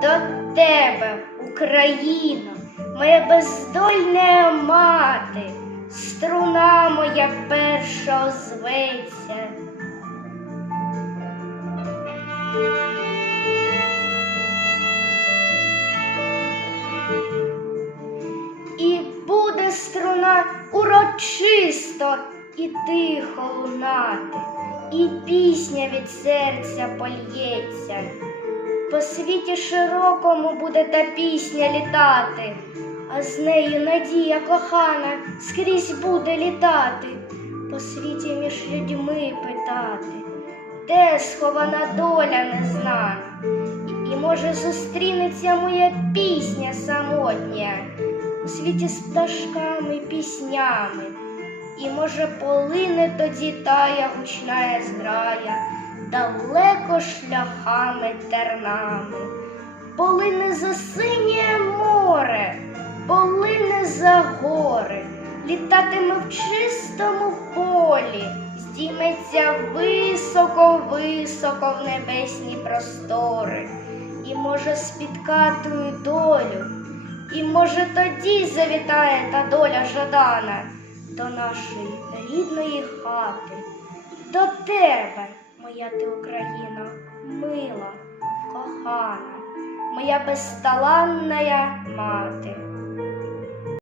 до тебе, Україно, моя бездольна мати, струна моя перша озветься. І буде струна урочисто і тихо лунати, і пісня від серця польється. По світі широкому буде та пісня літати, а з нею надія кохана скрізь буде літати, по світі між людьми питати, де схована доля незнана, і може зустрінеться моя пісня самотня у світі з пташками піснями, і може полине тоді тая гучна зграя далеко шляхами тернами, полине за синє море, полине за гори, літатиме в чистому полі, здійметься високо-високо в небесні простори, і може спіткати долю. І може тоді завітає та доля жадана до нашої рідної хати, до тебе, моя ти Україна, мила, кохана, моя безталанна.